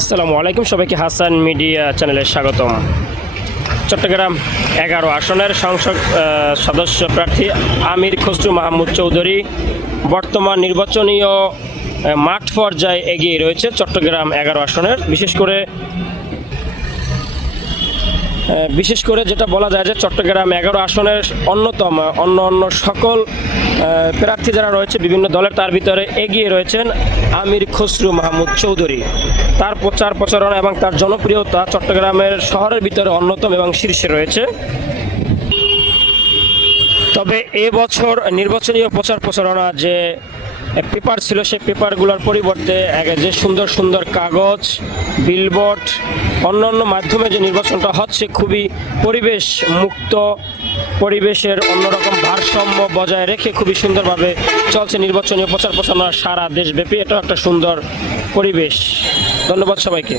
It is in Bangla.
আসসালামু আলাইকুম, সবাইকে হাসান মিডিয়া চ্যানেলে স্বাগতম। চট্টগ্রাম 11 আসনের সংসদ সদস্য প্রার্থী আমির খসরু মাহমুদ চৌধুরী বর্তমান নির্বাচনীয় মাঠ পর্যায়ে এগিয়ে রয়েছে। চট্টগ্রাম 11 আসনের বিশেষ করে যেটা বলা যায় যে চট্টগ্রাম 11 আসনের অন্যতম অন্য সকল প্রার্থী যারা রয়েছে বিভিন্ন দলের, তার ভিতরে এগিয়ে রয়েছেন আমির খসরু মাহমুদ চৌধুরী। তার প্রচার প্রচারণা এবং তার জনপ্রিয়তা চট্টগ্রামের শহরের ভিতরে অন্যতম এবং শীর্ষে রয়েছে। তবে এবছর নির্বাচনীয় প্রচার প্রচারণা যে পেপার ছিল, সেই পেপারগুলোর পরিবর্তে যে সুন্দর সুন্দর কাগজ, বিলবোর্ড, অন্যান্য মাধ্যমে যে নির্বাচনটা হচ্ছে খুবই পরিবেশ মুক্ত, পরিবেশের অন্যরকম ভারসাম্য বজায় রেখে খুবই সুন্দরভাবে চলছে নির্বাচনীয় প্রচার প্রচারণা সারা দেশব্যাপী। এটা একটা সুন্দর পরিবেশ। ধন্যবাদ সবাইকে।